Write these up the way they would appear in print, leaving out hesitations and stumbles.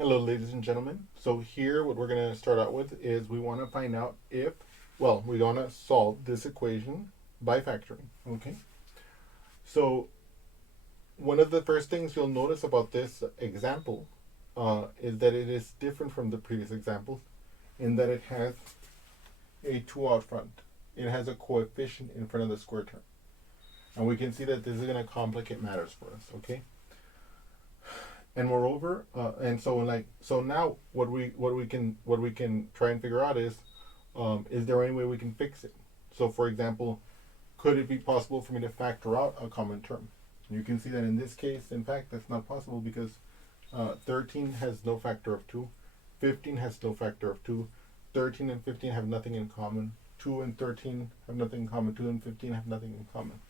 Hello, ladies and gentlemen. So here, what we're going to start out with is we want to find out if, well, we want to solve this equation by factoring. Okay. So one of the first things you'll notice about this example is that it is different from the previous examples in that it has a 2 out front. It has a coefficient in front of the square term. And we can see that this is going to complicate matters for us. Okay. And moreover, so now what we can try and figure out is there any way we can fix it? So for example, could it be possible for me to factor out a common term? You can see that in this case, in fact, that's not possible because 13 has no factor of 2, 15 has no factor of 2, 13 and 15 have nothing in common, 2 and 13 have nothing in common, 2 and 15 have nothing in common,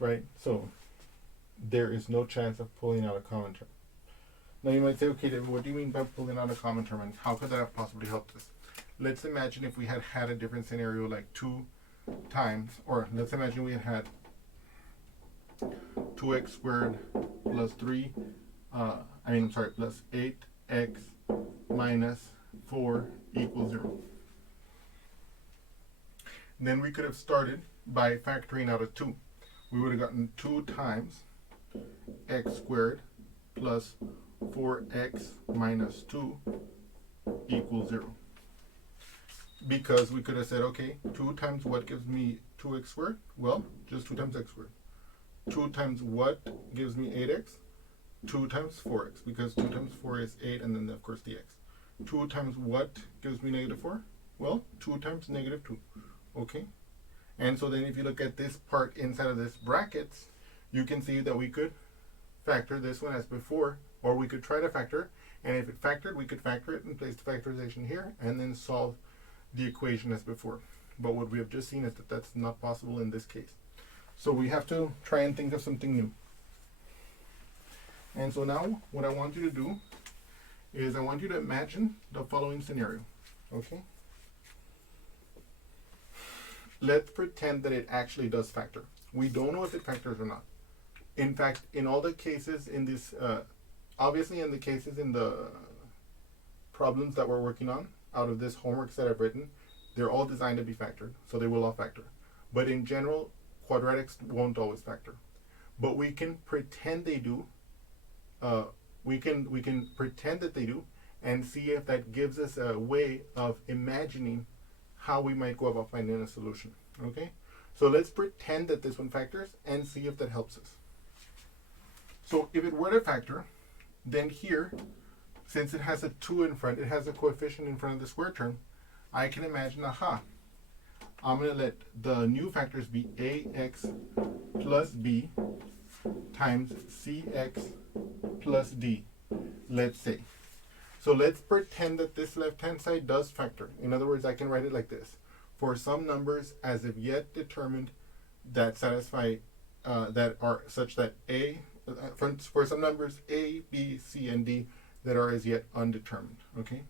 right? So there is no chance of pulling out a common term. Now you might say, okay, David, what do you mean by pulling out a common term, and how could that have possibly helped us? Let's imagine if we had had a different scenario, like 2 times, or let's imagine we had 2x squared plus 3, plus 8x minus 4 equals 0. Then we could have started by factoring out a 2. We would have gotten 2 times x squared plus 4x minus 2 equals 0. Because we could have said, okay, 2 times what gives me 2x squared? Well, just 2 times x squared. 2 times what gives me 8x? 2 times 4x, because 2 times 4 is 8, and then of course the x. 2 times what gives me negative 4? Well, 2 times negative 2. Okay? And so then if you look at this part inside of this brackets, you can see that we could factor this one as before, or we could try to factor, and if it factored, we could factor it and place the factorization here, and then solve the equation as before. But what we have just seen is that that's not possible in this case. So we have to try and think of something new. And so now what I want you to do is I want you to imagine the following scenario. Okay? Let's pretend that it actually does factor. We don't know if it factors or not. In fact, in all the cases in this, obviously in the cases in the problems that we're working on, out of this homeworks that I've written, they're all designed to be factored, so they will all factor. But in general, quadratics won't always factor. But we can pretend they do. We can pretend that they do, and see if that gives us a way of imagining how we might go about finding a solution. Okay? So let's pretend that this one factors and see if that helps us. So if it were to factor, then here, since it has a 2 in front, it has a coefficient in front of the square term, I can imagine, I'm going to let the new factors be ax plus b times cx plus d, let's say. So let's pretend that this left-hand side does factor. In other words, I can write it like this. For some numbers as of yet determined that satisfy, that are such that for some numbers a, b, c, and d that are as yet undetermined, okay?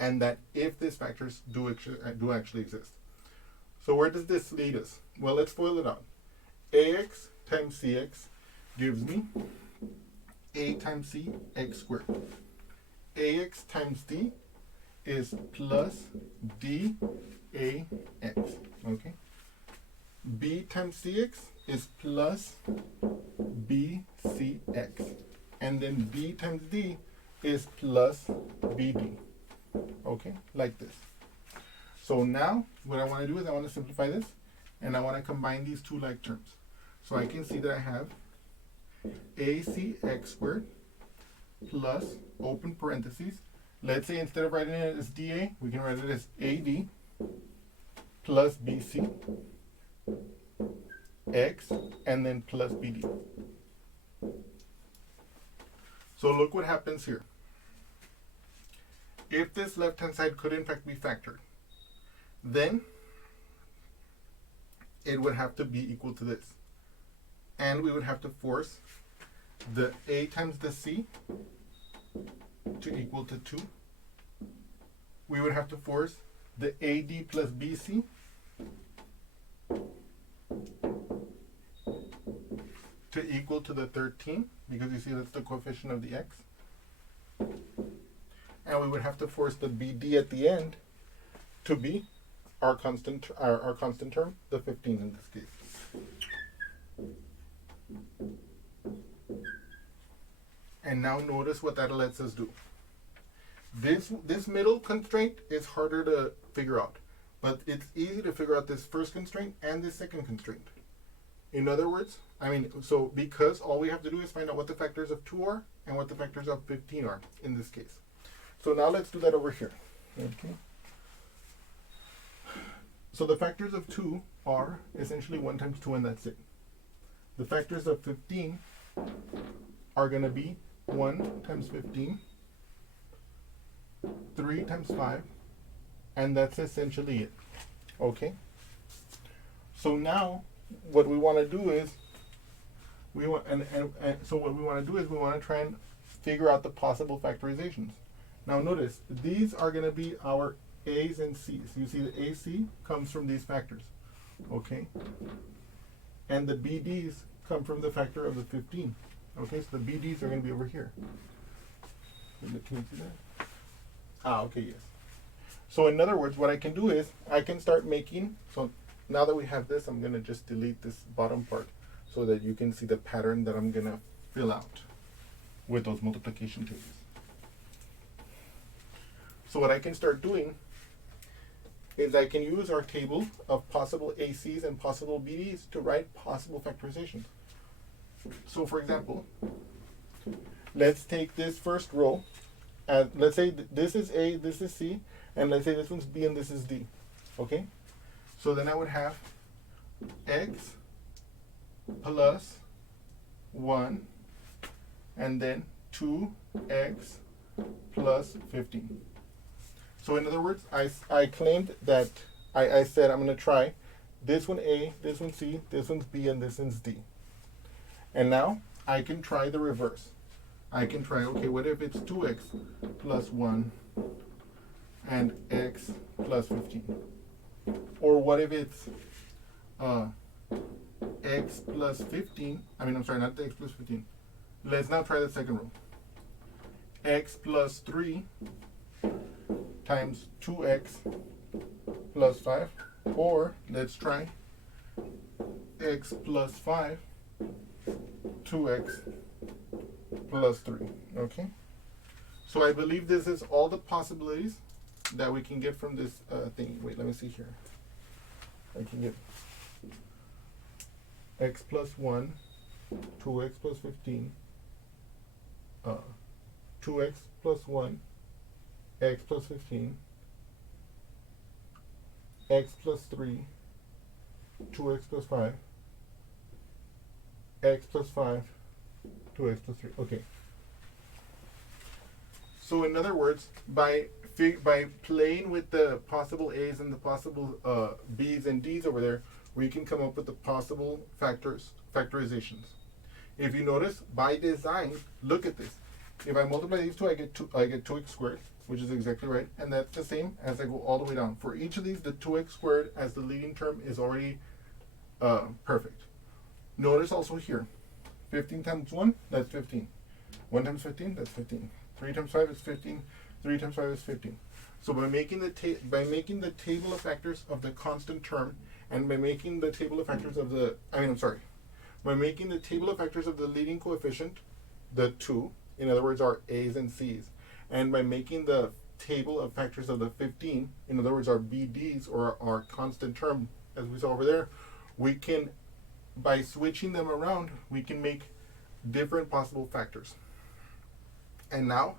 And that if these factors do actually exist. So where does this lead us? Well, let's boil it out. Ax times cx gives me a times c x squared. Ax times d is plus d ax, okay? B times cx is plus bcx. And then b times d is plus bd. Okay, like this. So now what I want to do is I want to simplify this, and I want to combine these two like terms. So I can see that I have acx squared plus, open parentheses, let's say instead of writing it as dA, we can write it as ad plus bc x, and then plus bd. So look what happens here. If this left-hand side could in fact be factored, then it would have to be equal to this. And we would have to force the a times the c to equal to 2. We would have to force the AD plus BC to equal to the 13, because you see that's the coefficient of the x. and we would have to force the BD at the end to be our constant term, the 15 in this case. And now notice what that lets us do. This middle constraint is harder to figure out, but it's easy to figure out this first constraint and this second constraint. In other words, so because all we have to do is find out what the factors of 2 are and what the factors of 15 are in this case. So now let's do that over here. Okay. So the factors of 2 are essentially 1 times 2 and that's it. The factors of 15 are going to be 1 times 15, 3 times 5, and that's essentially it. Okay? So now what we want to do is we want to try and figure out the possible factorizations. Now notice these are going to be our A's and C's. You see the AC comes from these factors. Okay? And the BDs come from the factor of the 15. Okay, so the BDs are going to be over here. Can you see that? Okay, yes. So in other words, what I can do is I can start making, so now that we have this, I'm going to just delete this bottom part so that you can see the pattern that I'm going to fill out with those multiplication tables. So what I can start doing is I can use our table of possible ACs and possible BDs to write possible factorizations. So for example, let's take this first row, and let's say this is A, this is C, and let's say this one's B and this is D. Okay? So then I would have X plus 1 and then 2X plus 15. So in other words, I claimed that I said I'm going to try this one A, this one C, this one's B, and this one's D. And now I can try the reverse. I can try, okay, what if it's 2x plus 1 and x plus 15? Or what if it's x plus 15? Not the x plus 15. Let's now try the second row. X plus 3 times 2x plus 5. Or let's try x plus 5, 2x plus 3. Okay? So I believe this is all the possibilities that we can get from this thing. Wait, let me see here. I can get x plus 1, 2x plus 15, 2x plus 1, x plus 15, x plus 3, 2x plus 5, x plus 5, 2x plus 3. Okay. So in other words, by playing with the possible A's and the possible B's and D's over there, we can come up with the possible factorizations. If you notice, by design, look at this. If I multiply these two, I get 2x squared, which is exactly right, and that's the same as I go all the way down. For each of these, the 2x squared as the leading term is already perfect. Notice also here, 15 times 1, that's 15. 1 times 15, that's 15. 3 times 5 is 15. 3 times 5 is 15. So by making the table of factors of the constant term, and by making the table of factors of the, by making the table of factors of the leading coefficient, the 2, in other words, our A's and C's, and by making the table of factors of the 15, in other words, our BD's or our constant term, as we saw over there, we can, by switching them around, we can make different possible factors. And now,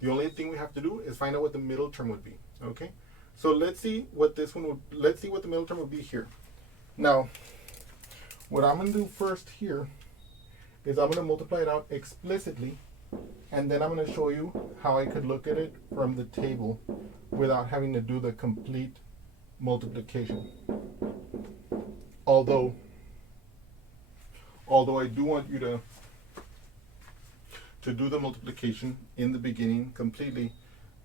the only thing we have to do is find out what the middle term would be. Okay? So let's see what the middle term would be here. Now, what I'm going to do first here is I'm going to multiply it out explicitly, and then I'm going to show you how I could look at it from the table without having to do the complete multiplication. Although I do want you to do the multiplication in the beginning completely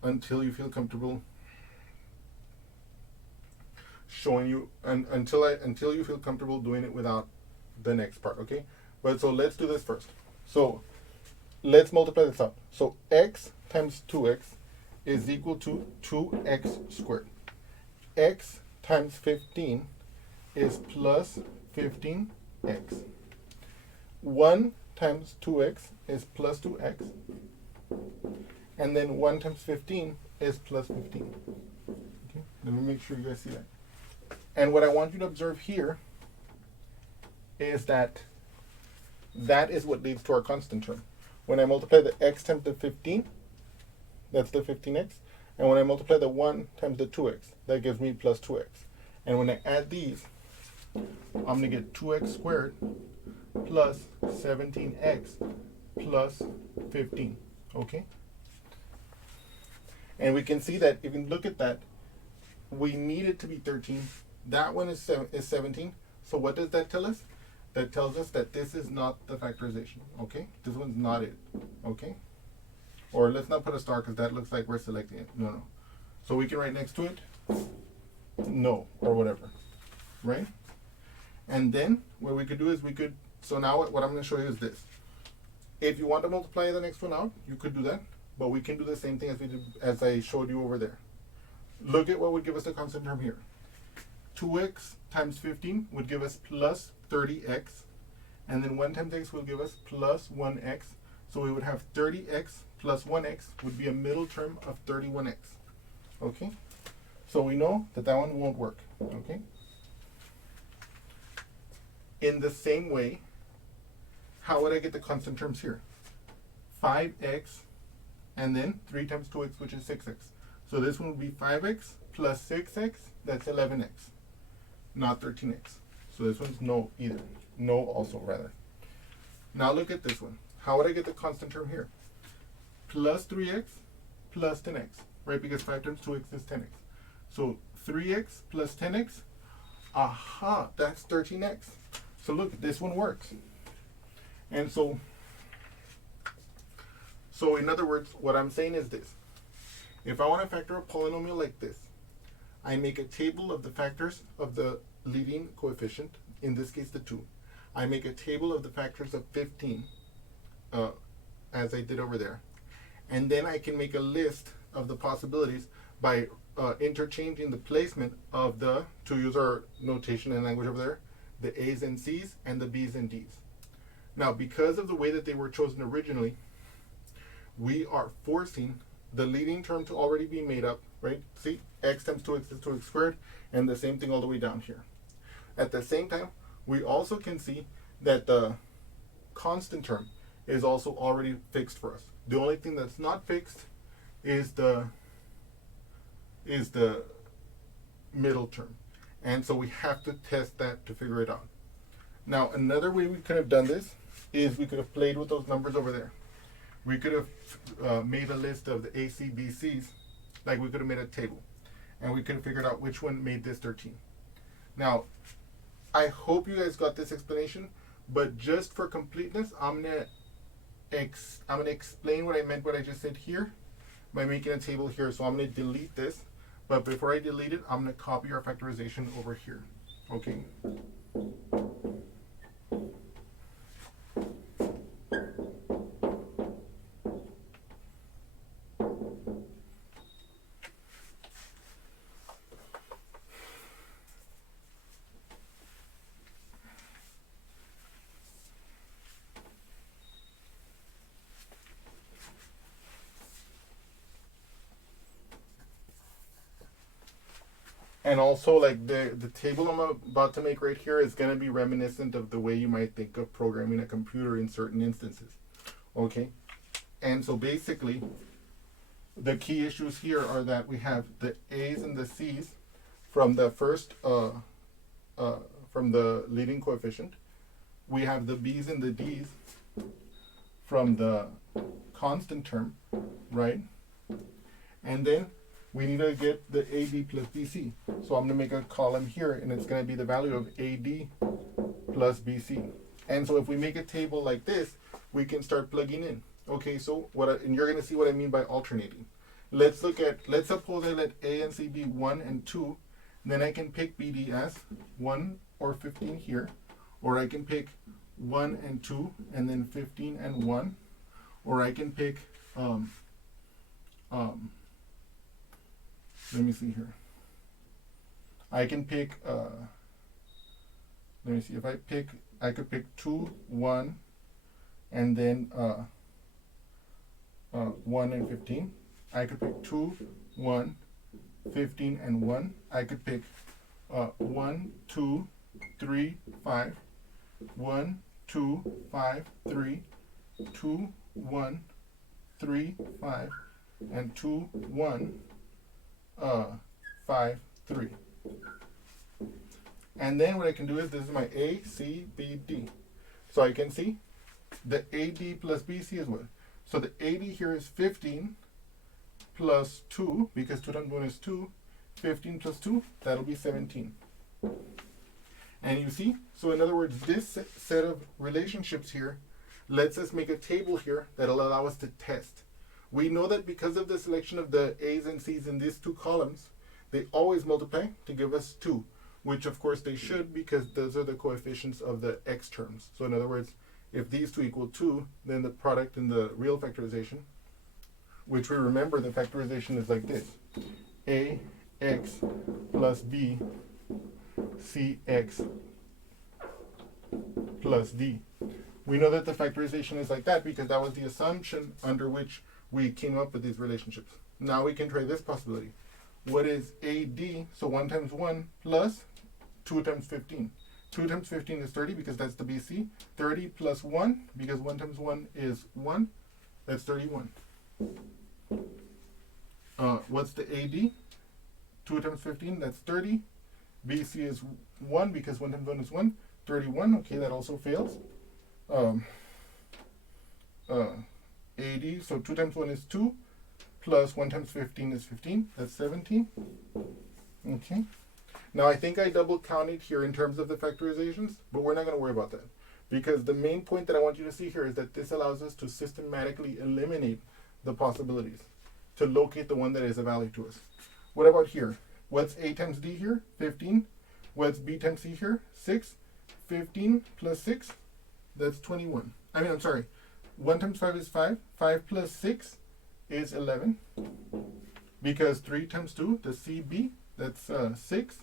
until you feel comfortable showing you, and until you feel comfortable doing it without the next part. Okay, but so let's do this first. So let's multiply this out. So x times 2x is equal to 2x squared. X times 15 is plus 15x. 1 times 2x is plus 2x. And then 1 times 15 is plus 15. Okay, let me make sure you guys see that. And what I want you to observe here is that is what leads to our constant term. When I multiply the x times the 15, that's the 15x. And when I multiply the 1 times the 2x, that gives me plus 2x. And when I add these, I'm going to get 2x squared plus 17x plus 15. Okay? And we can see that if you look at that, we need it to be 13. That one is 17. So what does that tell us? That tells us that this is not the factorization. Okay? This one's not it. Okay? Or let's not put a star because that looks like we're selecting it. No. So we can write next to it no or whatever. Right? And then what we could do is so now what I'm going to show you is this. If you want to multiply the next one out, you could do that. But we can do the same thing as I showed you over there. Look at what would give us the constant term here. 2x times 15 would give us plus 30x. And then 1 times x will give us plus 1x. So we would have 30x plus 1x would be a middle term of 31x. Okay? So we know that one won't work. Okay? In the same way, how would I get the constant terms here? 5x and then 3 times 2x, which is 6x. So this one would be 5x plus 6x, that's 11x, not 13x. So this one's no either. No also, rather. Now look at this one. How would I get the constant term here? Plus 3x plus 10x, right? Because 5 times 2x is 10x. So 3x plus 10x, aha, that's 13x. So look, this one works. And so in other words, what I'm saying is this. If I want to factor a polynomial like this, I make a table of the factors of the leading coefficient, in this case the 2. I make a table of the factors of 15, as I did over there. And then I can make a list of the possibilities by interchanging the placement of the, to use our notation and language over there, the A's and C's and the B's and D's. Now, because of the way that they were chosen originally, we are forcing the leading term to already be made up, right? See, x times 2x is 2x squared, and the same thing all the way down here. At the same time, we also can see that the constant term is also already fixed for us. The only thing that's not fixed is the middle term. And so we have to test that to figure it out. Now, another way we could have done this is we could have played with those numbers over there. We could have made a list of the A, C, B, C's, like we could have made a table. And we could have figured out which one made this 13. Now, I hope you guys got this explanation, but just for completeness, I'm gonna explain what I meant, what I just said here, by making a table here. So I'm gonna delete this, but before I delete it, I'm gonna copy our factorization over here. Okay. And also, like the table I'm about to make right here is going to be reminiscent of the way you might think of programming a computer in certain instances. Okay? And so basically, the key issues here are that we have the A's and the C's from the first, from the leading coefficient. We have the B's and the D's from the constant term, right? And then we need to get the AD plus BC. So I'm going to make a column here, and it's going to be the value of AD plus BC. And so if we make a table like this, we can start plugging in. Okay, so and you're going to see what I mean by alternating. Let's suppose I let A and C be 1 and 2. Then I can pick BD as 1 or 15 here. Or I can pick 1 and 2, and then 15 and 1. Or I can pick let me see here. I can pick, let me see, if I pick, I could pick 2, 1, and then 1 and 15. I could pick 2, 1, 15, and 1. I could pick 1, 2, 3, 5, 1, 2, 5, 3, 2, 1, 3, 5, and 2, 1, 5, 3. And then what I can do is, this is my A, C, B, D. So I can see the AD plus BC is what? So the AD here is 15 plus 2, because 2 times 1 is 2. 15 plus 2, that'll be 17. And you see, so in other words, this set of relationships here lets us make a table here that'll allow us to test. We know that because of the selection of the A's and C's in these two columns, they always multiply to give us 2, which of course they should, because those are the coefficients of the x terms. So in other words, if these two equal 2, then the product in the real factorization, which we remember the factorization is like this: ax plus b cx plus d. We know that the factorization is like that because that was the assumption under which we came up with these relationships. Now we can try this possibility. What is AD? So 1 times 1 plus 2 times 15. 2 times 15 is 30 because that's the BC. 30 plus 1, because 1 times 1 is 1. That's 31. What's the AD? 2 times 15, that's 30. BC is 1 because 1 times 1 is 1. 31, okay, that also fails. AD, so 2 times 1 is 2, plus 1 times 15 is 15. That's 17. Okay. Now I think I double counted here in terms of the factorizations, but we're not going to worry about that, because the main point that I want you to see here is that this allows us to systematically eliminate the possibilities to locate the one that is a value to us. What about here? What's A times D here? 15. What's B times C here? 6. 15 plus 6, that's 21. I'm sorry. 1 times 5 is 5. 5 plus 6 is 11. Because 3 times 2, the CB, that's 6.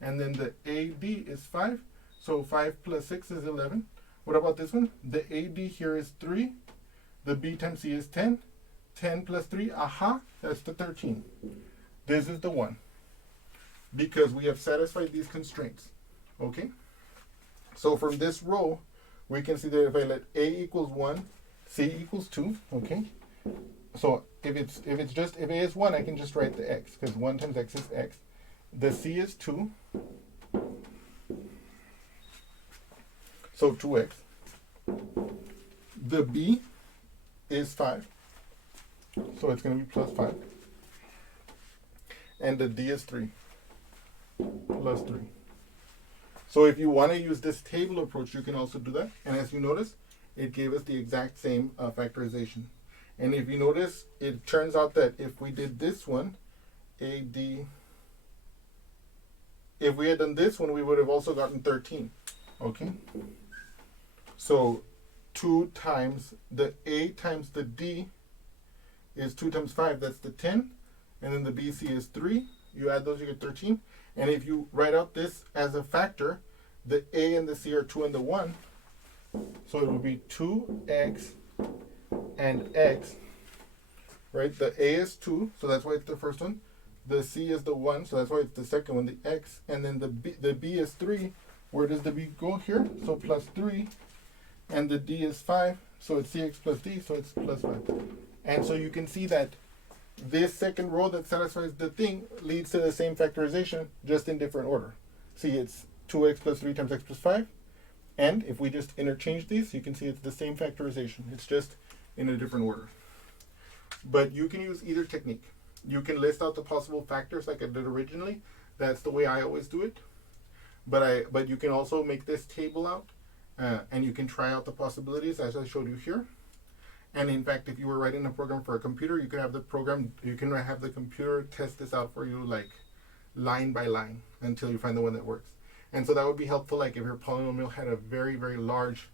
And then the AD is 5. So 5 plus 6 is 11. What about this one? The AD here is 3. The B times C is 10. 10 plus 3, aha, that's the 13. This is the one. Because we have satisfied these constraints. Okay? So from this row, we can see that if I let A equals 1, C equals 2, okay? So if A is 1, I can just write the x, because 1 times x is x. The C is 2. So 2x. The B is 5. So it's going to be plus 5. And the D is 3. Plus 3. So if you want to use this table approach, you can also do that. And as you notice, it gave us the exact same factorization. And if you notice, it turns out that if we did this one, AD, if we had done this one, we would have also gotten 13. Okay? So 2 times the A times the D is 2 times 5, that's the 10. And then the BC is 3. You add those, you get 13. And if you write out this as a factor, the A and the C are 2 and the 1. So it will be 2x and x, right? The A is 2, so that's why it's the first one. The C is the 1, so that's why it's the second one, the x. And then the B is 3. Where does the B go here? So plus 3. And the D is 5, so it's Cx plus D, so it's plus 5. And so you can see that this second row that satisfies the thing leads to the same factorization, just in different order. See, it's 2x plus 3 times x plus 5. And if we just interchange these, you can see it's the same factorization. It's just in a different order. But you can use either technique. You can list out the possible factors like I did originally. That's the way I always do it. But you can also make this table out, and you can try out the possibilities as I showed you here. And in fact, if you were writing a program for a computer, you can have the computer test this out for you, like line by line, until you find the one that works. And so that would be helpful, like if your polynomial had a very, very large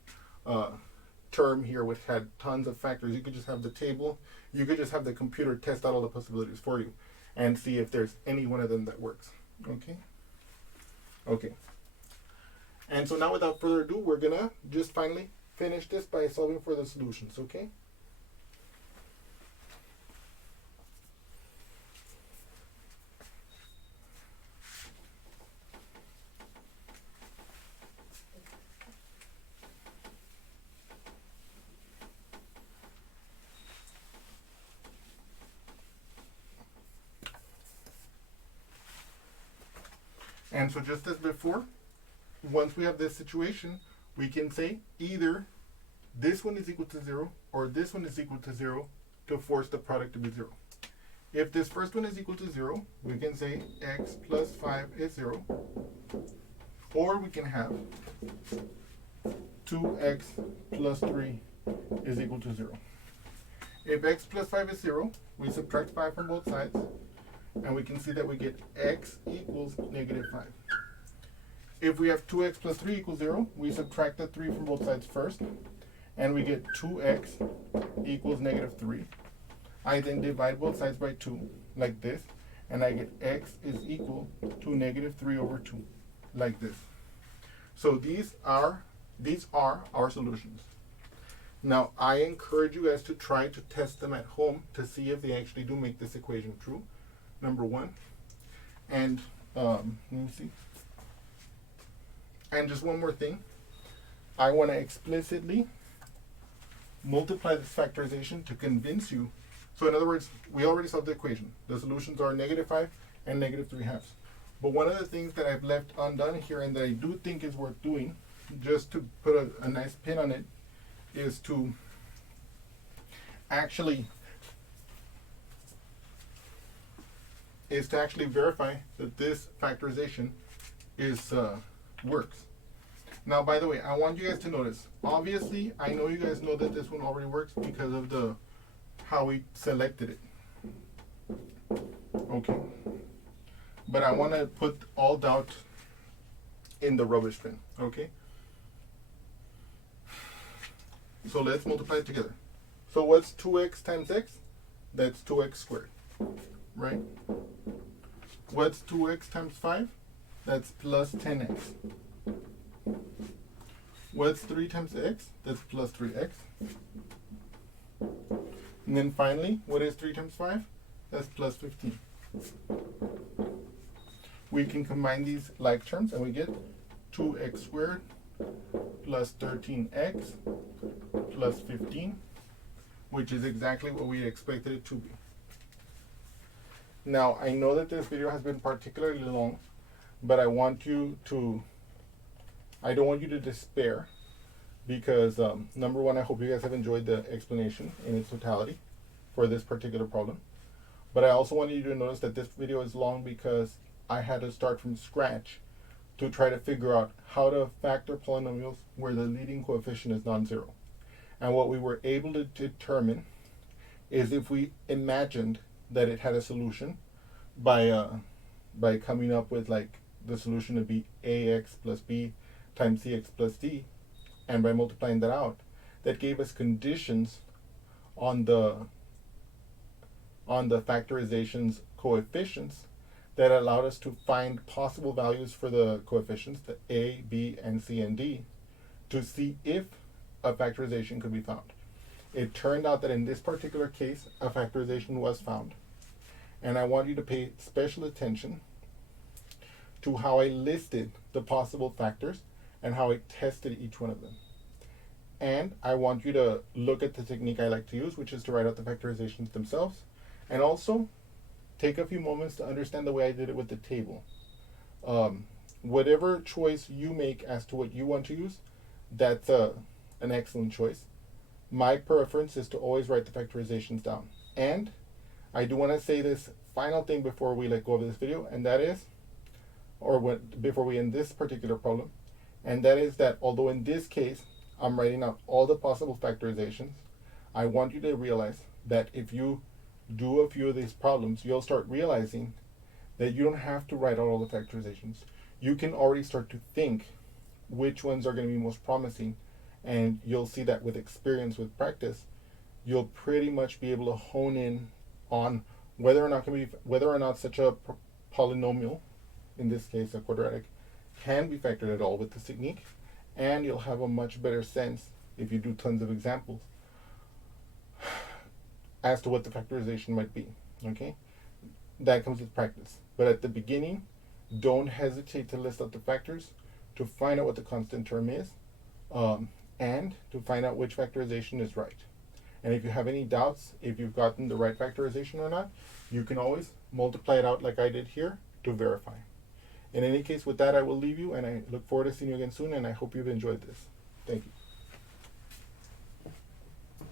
term here which had tons of factors, you could just have the table, you could just have the computer test out all the possibilities for you. and see if there's any one of them that works. Okay? Okay. And so now without further ado, we're gonna just finally finish this by solving for the solutions, okay? And so just as before, once we have this situation, we can say either this one is equal to 0 or this one is equal to 0 to force the product to be 0. If this first one is equal to 0, we can say x plus 5 is 0. Or we can have 2x plus 3 is equal to 0. If x plus 5 is 0, we subtract 5 from both sides, and we can see that we get x equals negative 5. If we have 2x plus 3 equals 0, we subtract the 3 from both sides first, and we get 2x equals negative 3. I then divide both sides by 2, like this, and I get x is equal to negative 3 over 2, like this. So these are our solutions. Now, I encourage you guys to try to test them at home to see if they actually do make this equation true, number one. And let me see. And just one more thing. I want to explicitly multiply this factorization to convince you. So in other words, we already solved the equation. The solutions are negative 5 and negative 3 halves. But one of the things that I've left undone here and that I do think is worth doing, just to put a nice pin on it, is to actually verify that this factorization is works. Now, by the way, I want you guys to notice, obviously I know you guys know that this one already works because of how we selected it. Okay, but I want to put all doubt in the rubbish bin. Okay, so let's multiply it together. So what's 2x times x? That's 2x squared, right? What's 2x times 5? That's plus 10x. What's 3 times x? That's plus 3x. And then finally, what is 3 times 5? That's plus 15. We can combine these like terms and we get 2x squared plus 13x plus 15, which is exactly what we expected it to be. Now, I know that this video has been particularly long, but I don't want you to despair because, number one, I hope you guys have enjoyed the explanation in its totality for this particular problem. But I also want you to notice that this video is long because I had to start from scratch to try to figure out how to factor polynomials where the leading coefficient is non-zero. And what we were able to determine is if we imagined that it had a solution by coming up with like the solution to be ax plus b times cx plus d, and by multiplying that out, that gave us conditions on the factorization's coefficients that allowed us to find possible values for the coefficients, the a, b, and c, and d, to see if a factorization could be found. It turned out that in this particular case, a factorization was found. And I want you to pay special attention to how I listed the possible factors and how I tested each one of them. And I want you to look at the technique I like to use, which is to write out the factorizations themselves, and also take a few moments to understand the way I did it with the table. Whatever choice you make as to what you want to use, that's an excellent choice. My preference is to always write the factorizations down. And I do want to say this final thing before we let go of this video, and that is, before we end this particular problem, and that is that although in this case I'm writing out all the possible factorizations, I want you to realize that if you do a few of these problems, you'll start realizing that you don't have to write out all the factorizations. You can already start to think which ones are going to be most promising, and you'll see that with experience, with practice, you'll pretty much be able to hone in on whether or not such a polynomial, in this case a quadratic, can be factored at all with this technique, and you'll have a much better sense if you do tons of examples as to what the factorization might be. Okay, that comes with practice. But at the beginning, don't hesitate to list out the factors to find out what the constant term is, and to find out which factorization is right. And if you have any doubts if you've gotten the right factorization or not, you can always multiply it out like I did here to verify. In any case, with that, I will leave you, and I look forward to seeing you again soon, and I hope you've enjoyed this. Thank you.